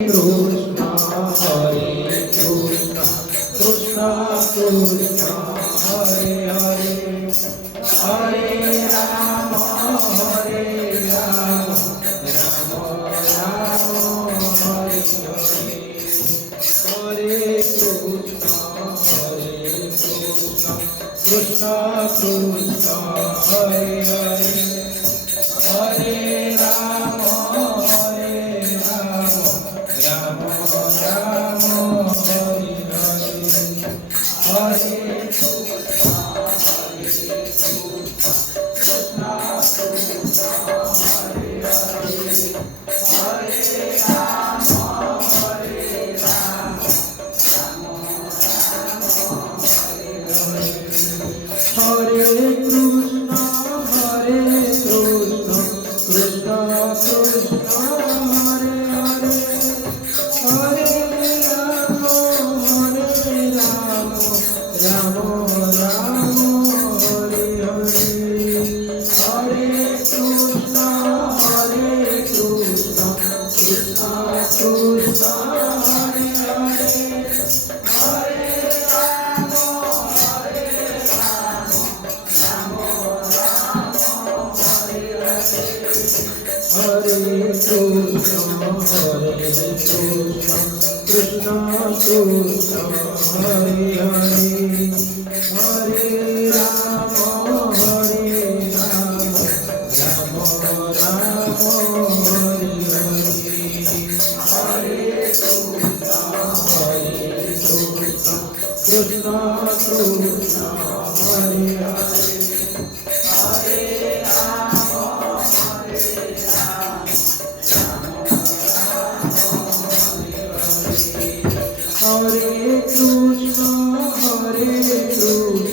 Krishna Hare Krishna Krishna Krishna Hare Hare Hare Rama Hare Rama Rama Rama Hare Hare Hare Krishna Krishna Krishna Hare Hare Hare Rama Hare Rama Rama Rama Hare Hare Hare Hare Krishna, Hare Krishna, Krishna Krishna, Hare Hare, Hare Rama, Hare Rama, Rama Rama, Hare Hare, Hare Krishna, Hare Krishna, Krishna Krishna, Hare Hare, Hare Krishna, Hare Krishna, Krishna Krishna, Hare Hare, Hare Rama, Hare Rama, Rama Rama, Hare Hare, Hare Krishna, Krishna Krishna, Hare Hare. Hare Krishna, Hare Krishna,